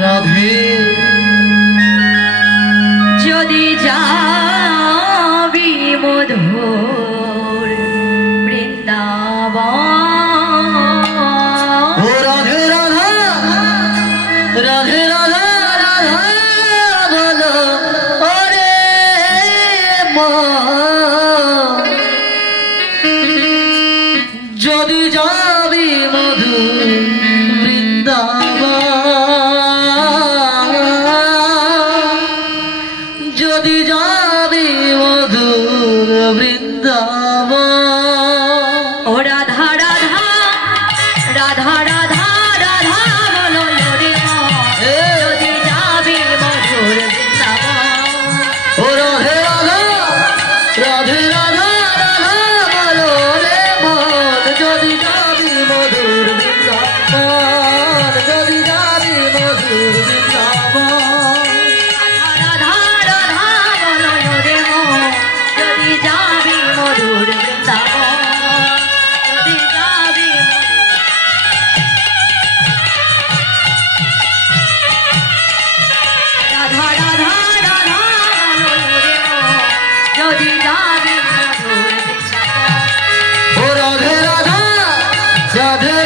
রাধে যদি যাবি মধুর বৃন্দাবন ও রাধে রাধা রাধে রাধা রাধা বলো ওরে মন যদি যাবি মধুর বৃন্দাবন যদি যাবি মধুর বৃন্দাবন ও রাধা রাধা রাধা রাধা রাধা বলো রে মন যদি যাবি মধুর বৃন্দাবন ও রাধে রাধা রাধে রাধা রাধা বলো রে মন যদি যাবি মধুর বৃন্দাবন যদি যাবি মধুর বৃন্দাবন রাধা রাধা বলো রে মন যদি যাবি মধুর বৃন্দাবন যদি যাবি রাধা রাধা রাধা বলো রে মন যদি যাবি মধুর বৃন্দাবন ও রাধে রাধা রাধে